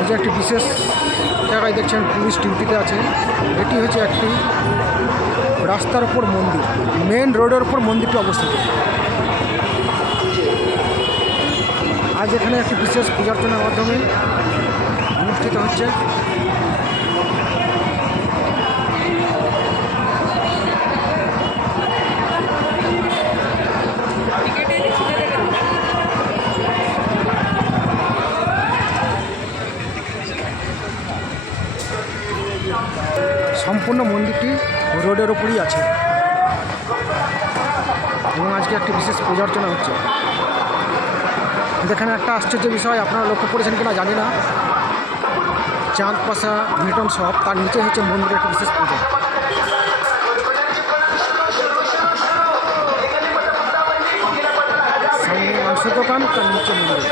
এই যে একটি বিশেষ জায়গায় দেখছেন পুলিশ ডিউটিতে আছে। এটি হচ্ছে একটি রাস্তার উপর মন্দির, মেন রোডের উপর মন্দিরটি অবস্থিত। আজ এখানে একটি বিশেষ পূজার্চনার মাধ্যমে অনুষ্ঠিত হচ্ছে। সম্পূর্ণ মন্দিরটি রোডের ওপরই আছে এবং আজকে একটি বিশেষ পূজার্চনা হচ্ছে। এখানে একটা আশ্চর্য বিষয় আপনারা লক্ষ্য করেছেন কিনা জানি না, চাঁদপাশা মিটন শপ, তার নিচে হচ্ছে মন্দিরের একটি বিশেষ পুজো। সামনে মাংস দোকান, তার নিচে মন্দির।